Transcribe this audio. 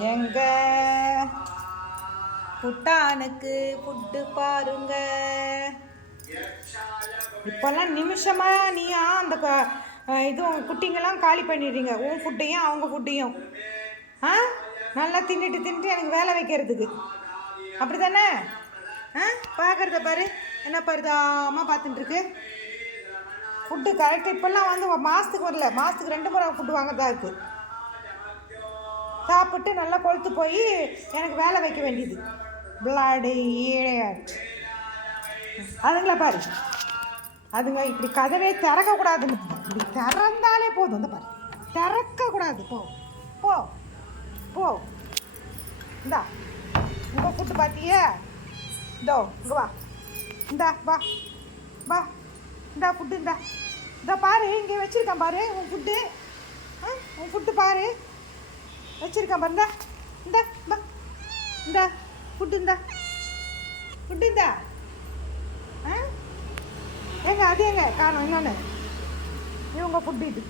எங்க குட்டானுக்கு ஃபுட்டு பாருங்க. இப்போல்லாம் நிமிஷமா நீயா அந்த இதுவும் குட்டிங்கெல்லாம் காலி பண்ணிடுறீங்க. உன் ஃபுட்டையும் அவங்க ஃபுட்டையும் நல்லா தின்னுட்டு எனக்கு வேலை வைக்கிறதுக்கு. அப்படி தானே? பார்க்குறத பாரு, என்ன பரிதாமாக பார்த்துட்டுருக்கு. ஃபுட்டு கரெக்டாக இப்போல்லாம் வந்து மாதத்துக்கு வரல, மாதத்துக்கு 2 முறை ஃபுட்டு வாங்கதான் இருக்குது. சாப்பிட்டு நல்லா கொழுத்து போய் எனக்கு வேலை வைக்க வேண்டியது. பிளாடு ஈழையாட் அதுங்கள பாரு, அதுங்க இப்படி கதவே திறக்கக்கூடாதுன்னு, இப்படி திறந்தாலே போதும். இந்த பாரு, திறக்கக்கூடாது. போ போ போ. இந்தா உங்கள் ஃபுட்டு பார்த்தியே, இதோ இங்கே வா, இந்தா வா வா, இந்தா ஃபுட்டு, இந்தா பாரு, இங்கே வச்சுருக்கேன் பாரு உன் ஃபுட்டு. உன் ஃபுட்டு பாரு வச்சுருக்கேன் பாரு. இந்த வா, இந்த ஃபுட்டு, ஃபுட்டு ஏங்க அது எங்க காணும்? இன்னொன்று இவங்க ஃபுட்டு இது.